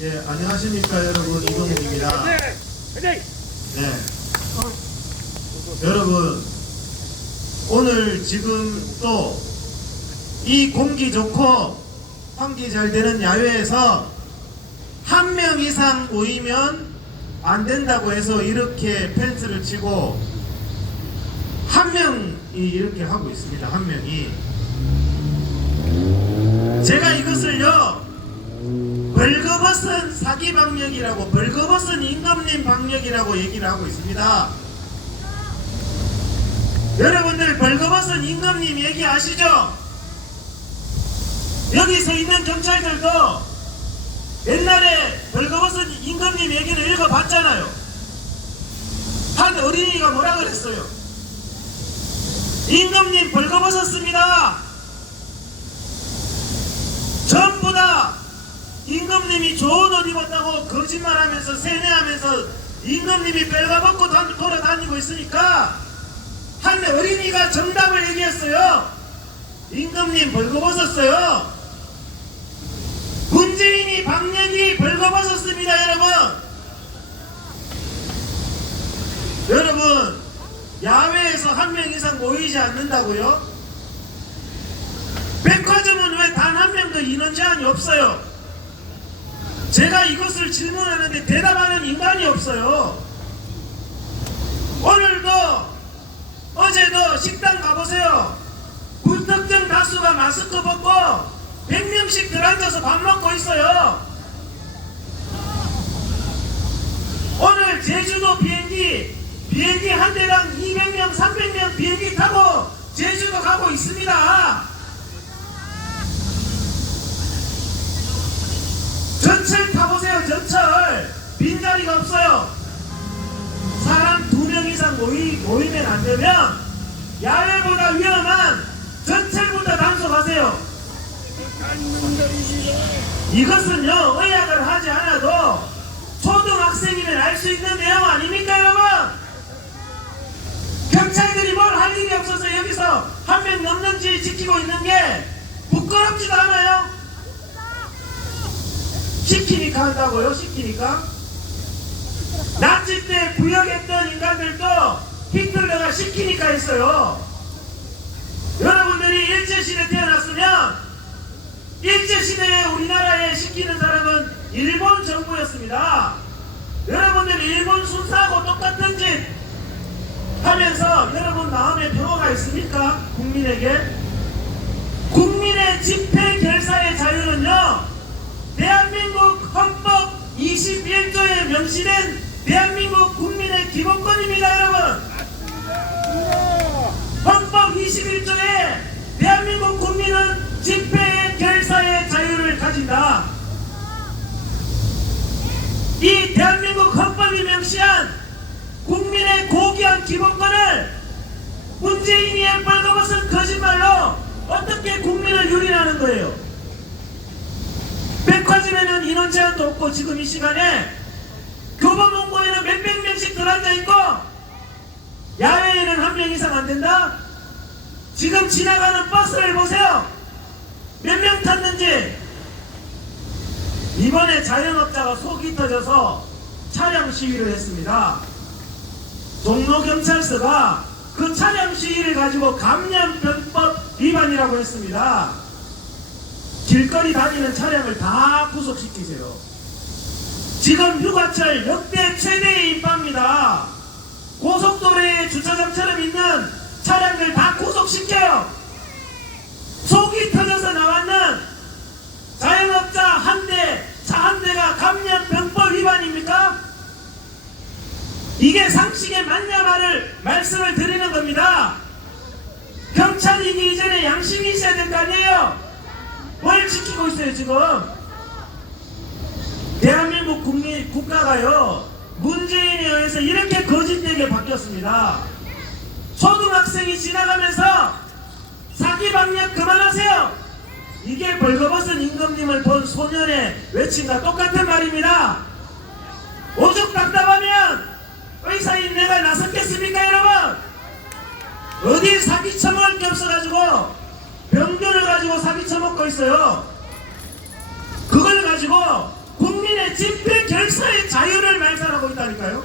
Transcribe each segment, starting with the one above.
예, 안녕하십니까 여러분, 이동욱입니다. 네. 여러분, 오늘 지금 또 이 공기 좋고 환기 잘 되는 야외에서 한 명 이상 모이면 안 된다고 해서 이렇게 펜스를 치고 한 명이 이렇게 하고 있습니다. 한 명이. 제가 이것을요 벌거벗은 사기 방역이라고, 벌거벗은 임금님 방역이라고 얘기를 하고 있습니다. 여러분들 벌거벗은 임금님 얘기하시죠? 여기 서 있는 경찰들도 옛날에 벌거벗은 임금님 얘기를 읽어봤잖아요. 한 어린이가 뭐라 그랬어요? 임금님 벌거벗었습니다. 전부 다 임금님이 좋은 옷 입었다고 거짓말하면서 세뇌하면서 임금님이 벌거벗고 돌아다니고 있으니까 한 어린이가 정답을 얘기했어요. 임금님 벌거벗었어요. 문재인이 방역이 벌거벗었습니다. 여러분 야외에서 한 명 이상 모이지 않는다고요? 백화점은 왜 단 한 명도 인원 제한이 없어요? 제가 이것을 질문하는데 대답하는 인간이 없어요. 오늘도 어제도 식당 가보세요. 불특정 다수가 마스크 벗고 100명씩 들어앉아서 밥 먹고 있어요. 오늘 제주도 비행기 한 대당 200명 300명 비행기 타고 제주도 가고 있습니다. 전철 타보세요. 전철 빈자리가 없어요. 사람 2명 이상 모이면 안 되면 야외보다 위험한 전철부터 단속하세요. 이것은요 의약을 하지 않아도 초등학생이면 알 수 있는 내용 아닙니까 여러분? 경찰들이 뭘 할 일이 없어서 여기서 한 명 넘는지 지키고 있는 게 부끄럽지도 않아요? 시키니까 한다고요? 시키니까? 나치 때 구역했던 인간들도 히틀러가 시키니까 했어요. 여러분들이 일제시대 태어났으면 일제시대에 우리나라에 시키는 사람은 일본 정부였습니다. 여러분들 일본 순사하고 똑같은 짓 하면서 여러분 마음에 평화가 있습니까? 국민에게? 국민의 집회 결사의 자유는요 대한민국 헌법 21조에 명시된 대한민국 국민의 기본권입니다. 여러분 헌법 21조에 대한민국 국민은 집회의 결사의 자유를 가진다. 이 대한민국 헌법이 명시한 국민의 고귀한 기본권을 문재인이 벌거벗은 거짓말로 어떻게 국민을 유린하는 거예요? 백화점에는 인원 제한도 없고 지금 이 시간에 교보문고에는 몇백 명씩 들어앉아있고 야외에는 한 명 이상 안 된다? 지금 지나가는 버스를 보세요. 몇 명 탔는지. 이번에 자영업자가 속이 터져서 차량 시위를 했습니다. 종로경찰서가 그 차량 시위를 가지고 감염병법 위반이라고 했습니다. 길거리 다니는 차량을 다 구속시키세요. 지금 휴가철 역대 최대의 인파입니다. 고속도로에 주차장처럼 있는 차량들 다 구속시켜요. 속이 터져서 나왔는 자영업자 한 대, 차 한 대가 감염병법 위반입니까? 이게 상식에 맞냐 말씀을 드리는 겁니다. 경찰이기 이전에 양심이 있어야 될 거 아니에요? 뭘 지키고 있어요 지금? 대한민국 국가가요 문재인에 의해서 이렇게 거짓되게 바뀌었습니다. 초등학생이 지나가면서 사기 방역 그만하세요. 이게 벌거벗은 임금님을 본 소년의 외침과 똑같은 말입니다. 오죽 답답하면 의사인 내가 나섰겠습니까 여러분? 어디 사기 처먹을 게 없어가지고 병균을 가지고 사기 처먹고 있어요. 그걸 가지고 국민의 된다니까요.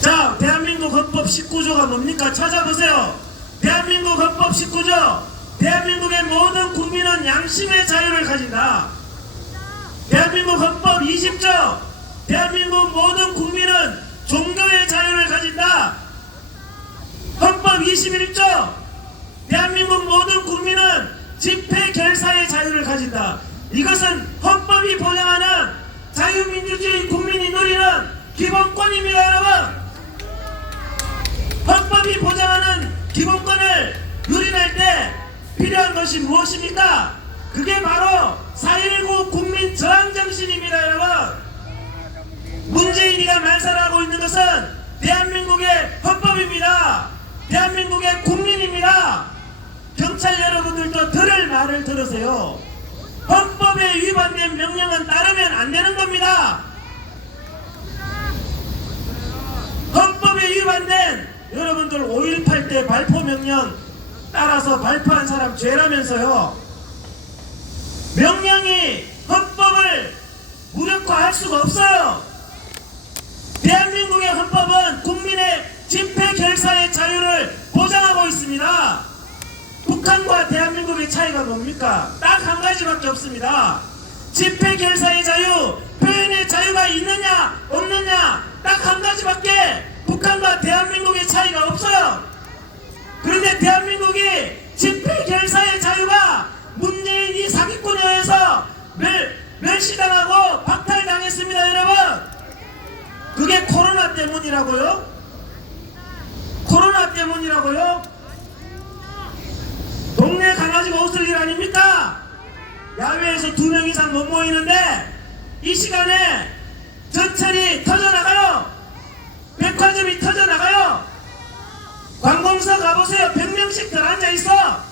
자, 대한민국 헌법 19조가 뭡니까? 찾아보세요. 대한민국 헌법 19조. 대한민국의 모든 국민은 양심의 자유를 가진다. 대한민국 헌법 20조. 대한민국 모든 국민은 종교의 자유를 가진다. 헌법 21조. 대한민국 모든 국민은 집회 결사의 자유를 가진다. 이것은 헌법이 보장하는 자유민주주의 국민이 누리는 기본권입니다, 여러분. 헌법이 보장하는 기본권을 누리할 때 필요한 것이 무엇입니까? 그게 바로 4.19 국민 저항정신입니다, 여러분. 문재인이가 말살하고 있는 것은 대한민국의 헌법입니다. 대한민국의 국민입니다. 경찰 여러분들도 들을 말을 들으세요. 헌법에 위반된 명령은 따르면 안 되는 겁니다. 헌법에 위반된 여러분들 5.18 때 발포 명령 따라서 발포한 사람 죄라면서요. 명령이 헌법을 무력화할 수가 없어요. 대한민국의 헌법은 국민의 집회 결사의 자유를 보장하고 있습니다. 북한과 대한민국의 차이가 뭡니까? 딱 한 가지밖에 없습니다. 집회 결사의 자유, 표현의 자유가 있느냐 없느냐 딱 한 가지밖에 북한과 대한민국의 차이가 없어요. 그런데 대한민국이 집회 결사의 자유가 문재인이 사기꾼에 의해서 멸시당하고 박탈당했습니다, 여러분. 그게 코로나 때문이라고요? 코로나 때문이라고요? 동네 강아지가 웃을 일 아닙니까? 야외에서 2명 이상 못 모이는데 이 시간에 전철이 터져나가요. 백화점이 터져나가요. 관공서 가보세요. 100명씩 들 앉아있어.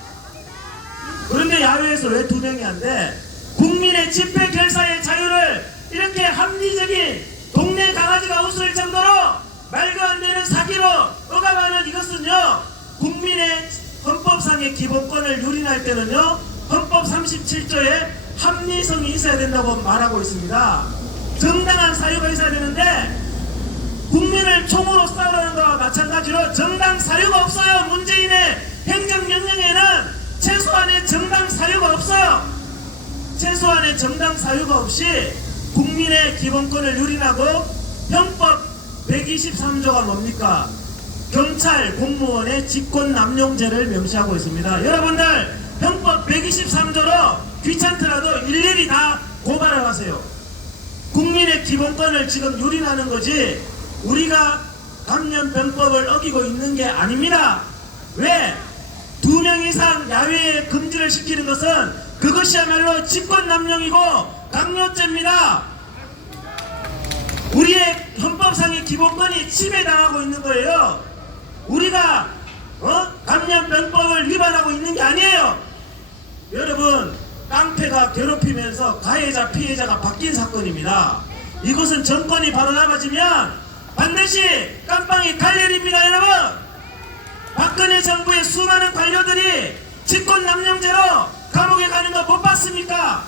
그런데 야외에서 왜 2명이 안 돼? 국민의 집회 결사의 자유를 이렇게 합리적인 동네 강아지가 웃을 정도로 말도 안 되는 사기로 억압하는 이것은요, 국민의 헌법상의 기본권을 유린할 때는요, 헌법 37조에 합리성이 있어야 된다고 말하고 있습니다. 정당한 사유가 있어야 되는데 국민을 총으로 싸우라는 것과 마찬가지로 정당 사유가 없어요. 문재인의 행정명령에는 최소한의 정당 사유가 없어요. 최소한의 정당 사유가 없이 국민의 기본권을 유린하고 형법 123조가 뭡니까? 경찰, 공무원의 직권남용죄를 명시하고 있습니다. 여러분들 형법 123조로 귀찮더라도 일일이 다 고발을 하세요. 국민의 기본권을 지금 유린하는 거지 우리가 감염병법을 어기고 있는 게 아닙니다. 왜? 2명 이상 야외에 금지를 시키는 것은 그것이야말로 직권남용이고 강요죄입니다. 우리의 헌법상의 기본권이 침해당하고 있는 거예요. 우리가 감염병법을 위반하고 있는 게 아니에요. 여러분, 깡패가 괴롭히면서 가해자 피해자가 바뀐 사건입니다. 이것은 정권이 바로 잡아지면 반드시 깜빵이 갈 일입니다. 여러분, 박근혜 정부의 수많은 관료들이 직권남용죄로 감옥에 가는 거 못 봤습니까?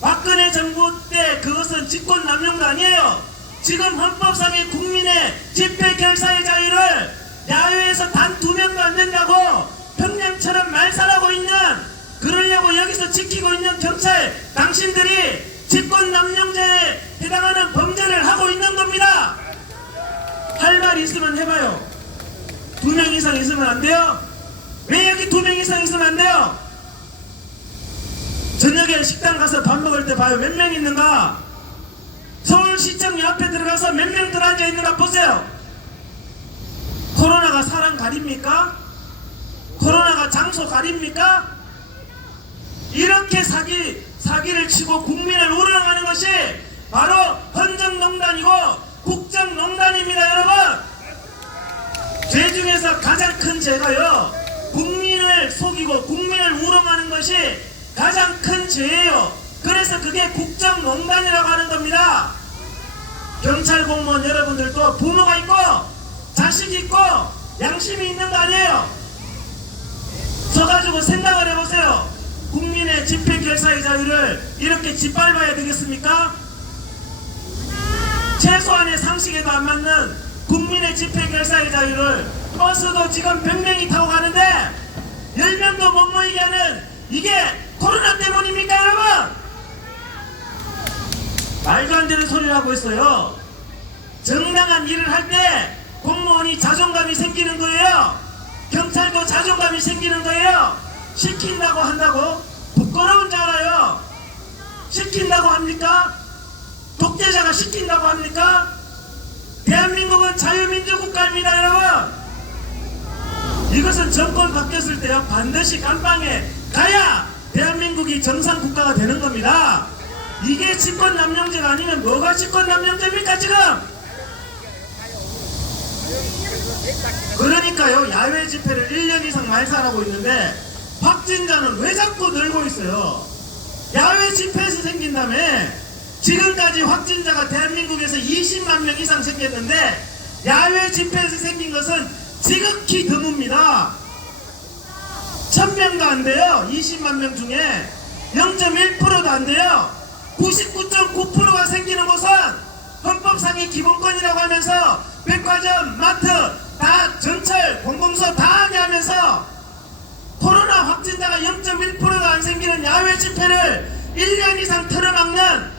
박근혜 정부 때 그것은 직권남용도 아니에요. 지금 헌법상의 국민의 집회 결사의 자유를 야외에서 단 2명도 안 된다고 평양처럼 말살하고 있는, 그러려고 여기서 지키고 있는 경찰 당신들이 직권남용죄에 해당하는 범죄를 하고 있는 겁니다. 할 말 있으면 해봐요. 2명 이상 있으면 안 돼요? 왜 여기 2명 이상 있으면 안 돼요? 저녁에 식당 가서 밥 먹을 때 봐요. 몇 명 있는가? 서울시청 옆에 들어가서 몇 명 들어앉아 있는가 보세요. 코로나가 사람 가립니까? 코로나가 장소 가립니까? 이렇게 사기를 치고 국민을 우롱하는 것이 바로 헌정농단이고 국정농단입니다. 여러분, 죄 중에서 가장 큰 죄가요, 국민을 속이고 국민을 우롱하는 것이 가장 큰 죄예요. 그래서 그게 국정농단이라고 하는 겁니다. 경찰 공무원 여러분들도 부모가 있고 자식이 있고 양심이 있는 거 아니에요? 서가지고 생각을 해보세요. 국민의 집회 결사의 자유를 이렇게 짓밟아야 되겠습니까? 최소한의 상식에도 안 맞는 국민의 집회 결사의 자유를 버스도 지금 100명이 타고 가는데 10명도 못 모이게 하는 이게 코로나 때문입니까 여러분? 말도 안 되는 소리를 하고 있어요. 정당한 일을 할 때 공무원이 자존감이 생기는 거예요. 경찰도 자존감이 생기는 거예요. 시킨다고 한다고? 부끄러운 줄 알아요. 시킨다고 합니까? 독재자가 시킨다고 합니까? 대한민국은 자유민주국가입니다 여러분. 이것은 정권 바뀌었을 때요 반드시 감방에 가야 대한민국이 정상국가가 되는 겁니다. 이게 직권남용죄가 아니면 뭐가 직권남용죄입니까 지금? 그러니까요 야외 집회를 1년 이상 말살하고 있는데 확진자는 왜 자꾸 늘고 있어요? 야외 집회에서 생긴 다음에 지금까지 확진자가 대한민국에서 20만 명 이상 생겼는데 야외 집회에서 생긴 것은 지극히 드뭅니다. 1000명도 안 돼요. 20만 명 중에 0.1%도 안 돼요. 99.9%가 생기는 곳은 헌법상의 기본권이라고 하면서 백화점, 마트, 다 전철, 공공소 다 하게 하면서 코로나 확진자가 0.1%가 안 생기는 야외 집회를 1년 이상 틀어막는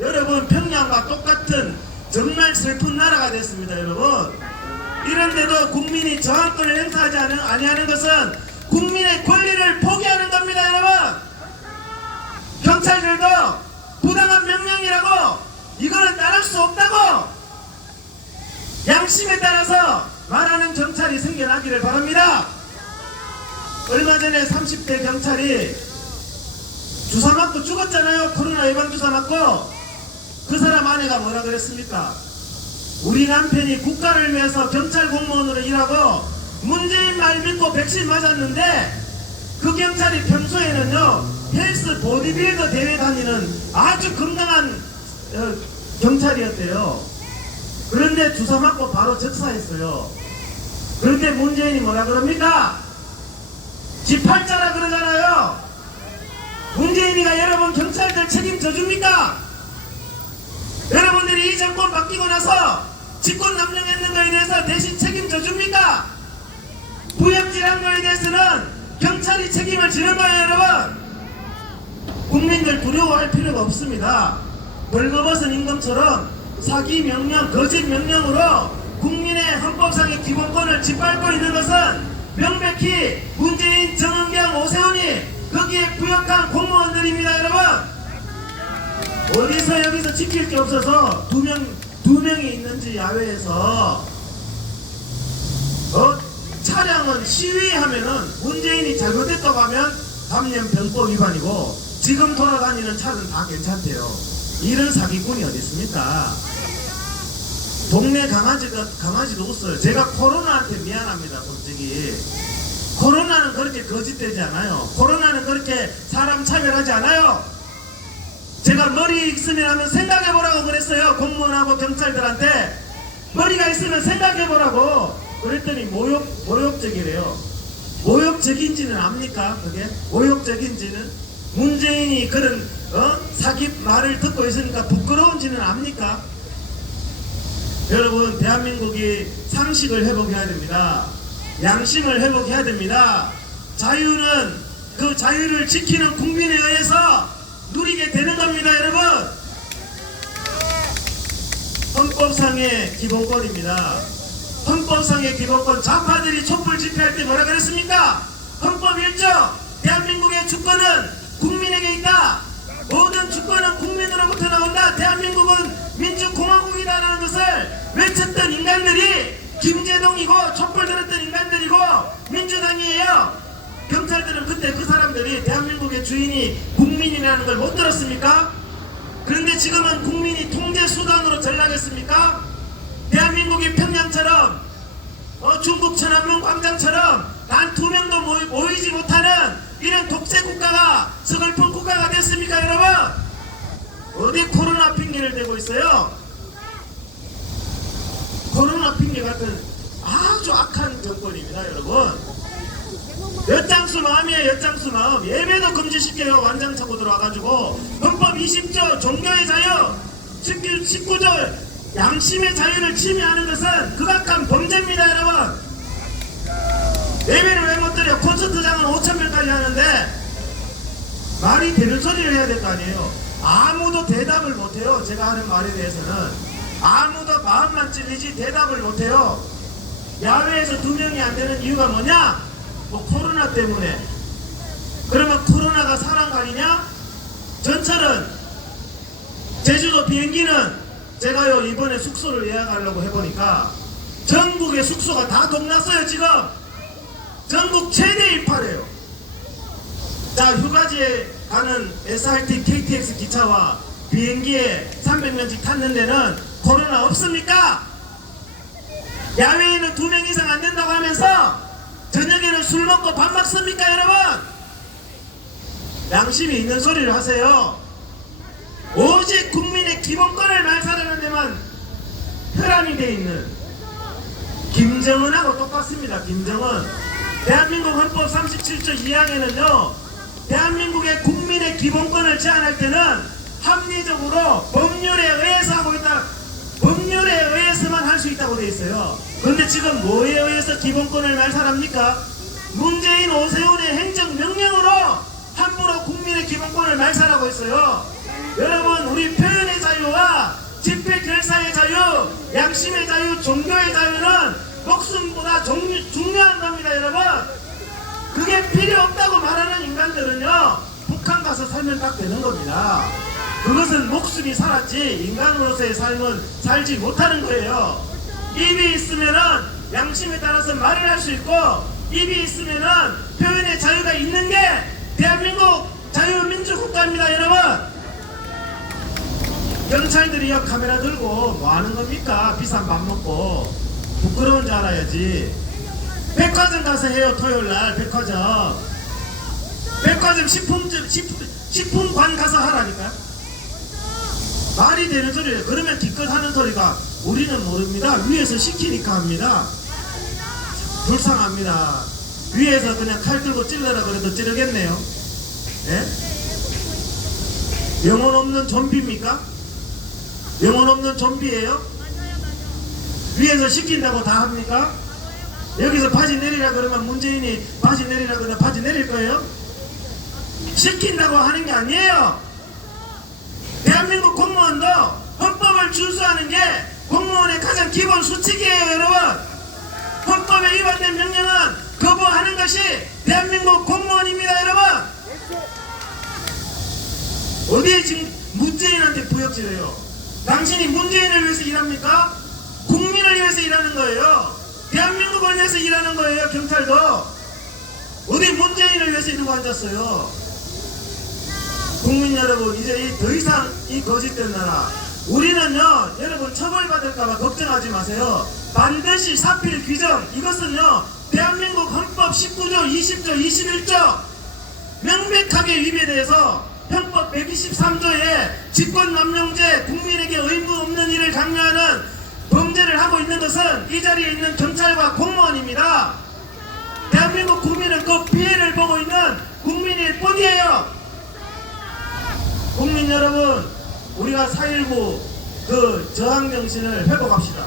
여러분 평양과 똑같은 정말 슬픈 나라가 됐습니다 여러분. 이런데도 국민이 저항권을 행사하지 아니하는 것은 국민의 권리를 포기하는 겁니다 여러분. 경찰들도 부당한 명령이라고 이거는 따를 수 없다고 양심에 따라서 말하는 경찰이 생겨나기를 바랍니다. 얼마 전에 30대 경찰이 주사 맞고 죽었잖아요. 코로나 예방 주사 맞고. 그 사람 아내가 뭐라 그랬습니까? 우리 남편이 국가를 위해서 경찰 공무원으로 일하고 문재인 말 믿고 백신 맞았는데 그 경찰이 평소에는요 헬스 보디빌더 대회 다니는 아주 건강한 경찰이었대요. 그런데 주사 맞고 바로 즉사했어요. 그런데 문재인이 뭐라 그럽니까? 지팔자라 그러잖아요. 문재인이가 여러분 경찰들 책임져 줍니까? 여러분들이 이 정권 바뀌고 나서 직권 남용했는 거에 대해서 대신 책임져 줍니까? 부역질한 거에 대해서는 경찰이 책임을 지는 거예요 여러분. 국민들 두려워할 필요가 없습니다. 벌거벗은 임금처럼 사기 명령, 거짓 명령으로 국민의 헌법상의 기본권을 짓밟고 있는 것은 명백히 문재인, 정은경, 오세훈이 거기에 부역한 공무원들입니다 여러분. 어디서 여기서 지킬 게 없어서 두 명이 있는지 야외에서 차량은 시위하면은 문재인이 잘못했다고 하면 감염병법 위반이고 지금 돌아다니는 차는 다 괜찮대요. 이런 사기꾼이 어디 있습니까? 동네 강아지도 웃어요. 제가 코로나한테 미안합니다 솔직히. 코로나는 그렇게 거짓되지 않아요. 코로나는 그렇게 사람 차별하지 않아요. 제가 머리 있으면 하면 생각해보라고 그랬어요. 공무원하고 경찰들한테 머리가 있으면 생각해보라고 그랬더니 모욕적이래요. 모욕적인지는 압니까? 그게 모욕적인지는 문재인이 그런 사기 말을 듣고 있으니까 부끄러운지는 압니까? 여러분 대한민국이 상식을 회복해야 됩니다. 양심을 회복해야 됩니다. 자유는 그 자유를 지키는 국민에 의해서 누리게 되는 겁니다 여러분. 헌법상의 기본권입니다. 헌법상의 기본권. 좌파들이 촛불 집회할 때 뭐라 그랬습니까? 헌법 1조 대한민국의 주권은 국민에게 있다. 모든 주권은 국민으로부터 나온다. 대한민국은 민주공화국이다라는 것을 외쳤던 인간들이 김제동이고 촛불 들었던 인간들이고 민주당이에요. 경찰들은 그때 그 사람들이 대한민국의 주인이 국민이라는 걸 못 들었습니까? 그런데 지금은 국민이 통제 수단으로 전락했습니까? 대한민국이 평양처럼 중국 천안문 광장처럼 단 2명도 모이지 못하는 이런 독재 국가가 서글픈 국가가 됐습니까 여러분? 어디 코로나 핑계를 대고 있어요? 코로나 핑계 같은 아주 악한 정권입니다 여러분. 엿장수 마음이에요. 엿장수 마음. 예배도 금지시켜요. 완장 차고 들어와가지고 헌법 20조 종교의 자유 19조 양심의 자유를 침해하는 것은 극악한 범죄입니다, 여러분. 예배를 왜 못 드려? 콘서트장은 5,000명까지 하는데 말이 되는 소리를 해야 될 거 아니에요. 아무도 대답을 못해요. 제가 하는 말에 대해서는 아무도 마음만 찔리지 대답을 못해요. 야외에서 2명이 안 되는 이유가 뭐냐? 뭐 코로나 때문에. 그러면 코로나가 사람 가리냐? 전철은, 제주도 비행기는 제가요 이번에 숙소를 예약하려고 해보니까 전국의 숙소가 다 동났어요. 지금 전국 최대 인파래요. 자, 휴가지에 가는 SRT, KTX 기차와 비행기에 300명씩 탔는 데는 코로나 없습니까? 야외에는 2명 이상 안 된다고 하면서 저녁에는 술 먹고 밥 먹습니까, 여러분? 양심이 있는 소리를 하세요. 오직 국민의 기본권을 말살하는 데만 혈안이 돼 있는 김정은하고 똑같습니다. 김정은. 대한민국 헌법 37조 2항에는요, 대한민국의 국민의 기본권을 제한할 때는 합리적으로 법률에 의해서 하고 있다. 법률에 의해서만 할 수 있다고 돼 있어요. 그런데 지금 뭐에 의해서 기본권을 말살합니까? 문재인 오세훈의 행정명령으로 함부로 국민의 기본권을 말살하고 있어요. 여러분, 우리 표현의 자유와 집회 결사의 자유, 양심의 자유, 종교의 자유는 목숨보다 중요한 겁니다, 여러분. 그게 필요 없다고 말하는 인간들은요, 북한 가서 살면 딱 되는 겁니다. 그것은 목숨이 살았지 인간으로서의 삶은 살지 못하는 거예요. 입이 있으면은 양심에 따라서 말을 할 수 있고, 입이 있으면은 표현의 자유가 있는 게 대한민국 자유민주국가입니다, 여러분. 경찰들이요 카메라 들고 뭐 하는 겁니까? 비싼 밥 먹고. 부끄러운 줄 알아야지. 백화점 가서 해요. 토요일날 백화점 10분관 가서 하라니까요. 말이 되는 소리예요. 그러면 기껏 하는 소리가 우리는 모릅니다. 위에서 시키니까 합니다. 불쌍합니다. 위에서 그냥 칼 들고 찔러라 그래도 찌르겠네요. 예? 영혼 없는 좀비입니까? 영혼 없는 좀비예요? 위에서 시킨다고 다 합니까? 여기서 바지 내리라 그러면 문재인이 바지 내리라 그러면 바지 내릴 거예요? 시킨다고 하는 게 아니에요. 대한민국 공무원도 헌법을 준수하는 게 공무원의 가장 기본 수칙이에요, 여러분. 헌법에 위반된 명령은 거부하는 것이 대한민국 공무원입니다, 여러분. 어디에 지금 문재인한테 부역질해요? 당신이 문재인을 위해서 일합니까? 국민을 위해서 일하는 거예요. 대한민국을 위해서 일하는 거예요. 경찰도 어디 문재인을 위해서 이러고 앉았어요. 국민 여러분, 이제 더 이상 이 거짓된 나라, 우리는요 여러분 처벌받을까봐 걱정하지 마세요. 반드시 사필 규정, 이것은요 대한민국 헌법 19조 20조 21조 명백하게 위배돼서 형법 123조에 직권남용죄, 국민에게 의무 없는 일을 강요하는 범죄를 하고 있는 것은 이 자리에 있는 경찰과 공무원입니다. 대한민국 국민은 그 피해를 보고 있는 국민일 뿐이에요. 국민 여러분, 우리가 4.19 그 저항정신을 회복합시다.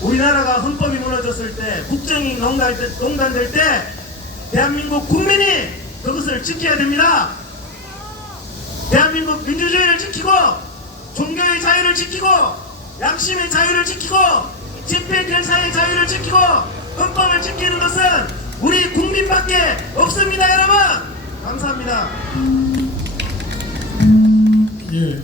우리나라가 헌법이 무너졌을 때, 국정이 농단될 때 대한민국 국민이 그것을 지켜야 됩니다. 대한민국 민주주의를 지키고, 종교의 자유를 지키고, 양심의 자유를 지키고, 집회 결사의 자유를 지키고, 헌법을 지키는 것은 우리 국민밖에 없습니다, 여러분. 감사합니다. 예.